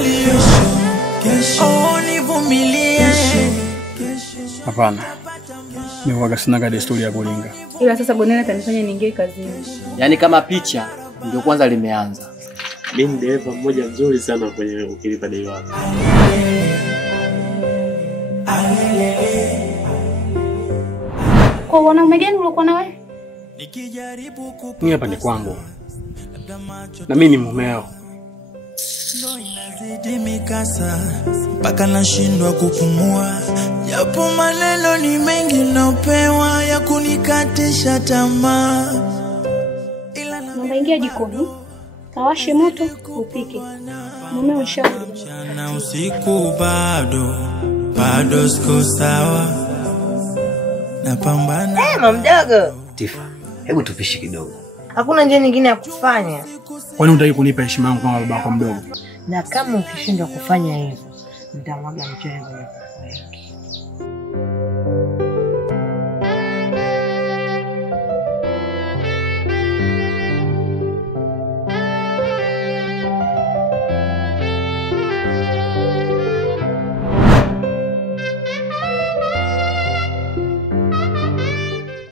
salio. Oh, nivumilie. Hapana. Mimi waga sina desturi ya kulinga. Ila sasa Bonela atanifanya niingie kazini. Yaani kama picha ndio kwanza limeanza. Mimi ni dereva mmoja mzuri sana kwenye ukilipa dai wako. Kwa wanaume gani ulikuwa na wewe? Mimi hapa ni kwangu. Na mimi ni mumeo. Ndo inazidi mikasa mpaka nashindwa kupumua. Japo maneno ni mengi napewa ya kunikatisha tamaa. Naomba ingia jikoni. Kawashe moto upike. Mumeo shauri. Na usiku bado siko sawa. Napambana. Mdogo. Tifa, hebu tupishe kidogo. Hakuna njia nyingine ya kufanya. Kwani unataka kunipa heshima yangu kama baba yako mdogo? Na kama ukishindwa kufanya hivyo, nitamwaga mchele kwenye